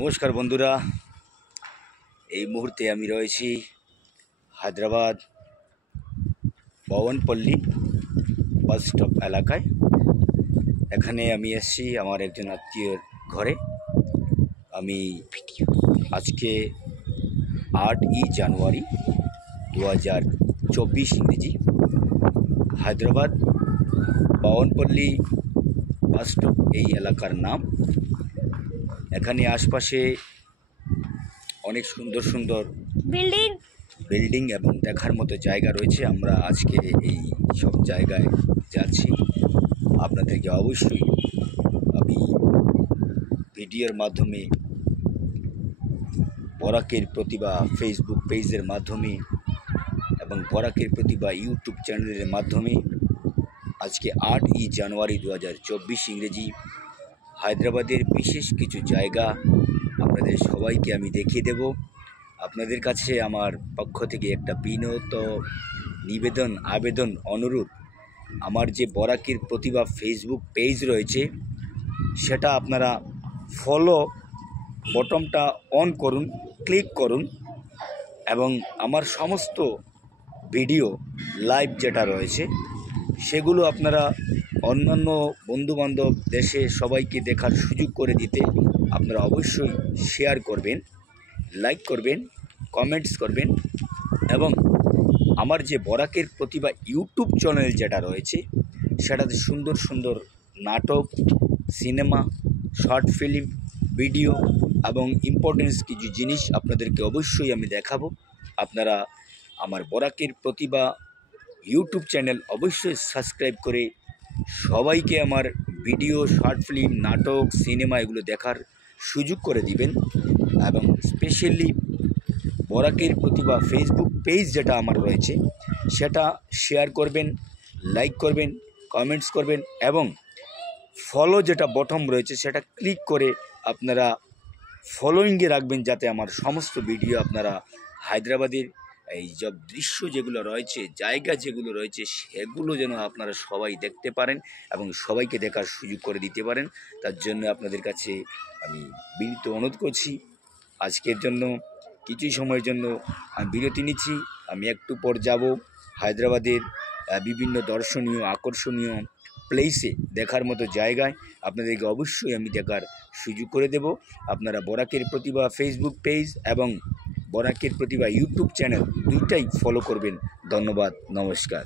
নমস্কার বন্ধুরা, এই মুহূর্তে আমি রয়েছি হায়দ্রাবাদ বাওয়ানপল্লী বাস স্টপ এলাকায়। এখানে আমি এসেছি আমার একজন আত্মীয়ের ঘরে। আমি আজকে 8ই জানুয়ারি 2024 ইংরেজি হায়দ্রাবাদ বাওয়ানপল্লী বাস স্টপ এই এলাকার নাম। এখানে আশপাশে অনেক সুন্দর সুন্দর বিল্ডিং এবং দেখার মতো জায়গা রয়েছে। আমরা আজকে এই সব জায়গায় যাচ্ছি। আপনাদেরকে অবশ্যই আমি ভিডিওর মাধ্যমে, বরাকের প্রতিভা ফেসবুক পেজের মাধ্যমে এবং বরাকের প্রতিভা ইউটিউব চ্যানেলের মাধ্যমে আজকে 8ই জানুয়ারি 2024 ইংরেজি হায়দ্রাবাদের বিশেষ কিছু জায়গা আপনাদের সবাইকে আমি দেখিয়ে দেব। আপনাদের কাছে আমার পক্ষ থেকে একটা বিনত নিবেদন, আবেদন, অনুরোধ, আমার যে বরাকের প্রতিভা ফেসবুক পেজ রয়েছে সেটা আপনারা ফলো বটনটা অন করুন, ক্লিক করুন এবং আমার সমস্ত ভিডিও লাইভ যেটা রয়েছে সেগুলো আপনারা অন্যান্য বন্ধুবান্ধব দেশে সবাইকে দেখার সুযোগ করে দিতে আপনারা অবশ্যই শেয়ার করবেন, লাইক করবেন, কমেন্টস করবেন এবং আমার যে বরাকের প্রতিভা ইউটিউব চ্যানেল যেটা রয়েছে সেটাতে সুন্দর সুন্দর নাটক, সিনেমা, শর্ট ফিল্ম, ভিডিও এবং ইম্পর্টেন্স কিছু জিনিস আপনাদেরকে অবশ্যই আমি দেখাবো। আপনারা আমার বরাকের প্রতিভা ইউটিউব চ্যানেল অবশ্যই সাবস্ক্রাইব করে সবাইকে আমার ভিডিও, শর্ট ফিল্ম, নাটক, সিনেমা এগুলো দেখার সুযোগ করে দিবেন এবং স্পেশালি বরাকের প্রতিভা ফেসবুক পেজ যেটা আমার রয়েছে সেটা শেয়ার করবেন, লাইক করবেন, কমেন্টস করবেন এবং ফলো যেটা বটন রয়েছে সেটা ক্লিক করে আপনারা ফলোয়িংয়ে রাখবেন, যাতে আমার সমস্ত ভিডিও আপনারা হায়দ্রাবাদের এই সব দৃশ্য যেগুলো রয়েছে, জায়গা যেগুলো রয়েছে সেগুলো যেন আপনারা সবাই দেখতে পারেন এবং সবাইকে দেখার সুযোগ করে দিতে পারেন। তার জন্য আপনাদের কাছে আমি বিনীত অনুরোধ করছি। আজকের জন্য কিছু সময়ের জন্য আমি বিরতি নিচ্ছি। আমি একটু পর যাব হায়দ্রাবাদের বিভিন্ন দর্শনীয়, আকর্ষণীয় প্লেসে, দেখার মতো জায়গায় আপনাদেরকে অবশ্যই আমি দেখার সুযোগ করে দেব। আপনারা বরাকের প্রতিভা ফেসবুক পেজ এবং বরাকের প্রতিভা ইউটিউব চ্যানেল দুইটাই ফলো করবেন। ধন্যবাদ, নমস্কার।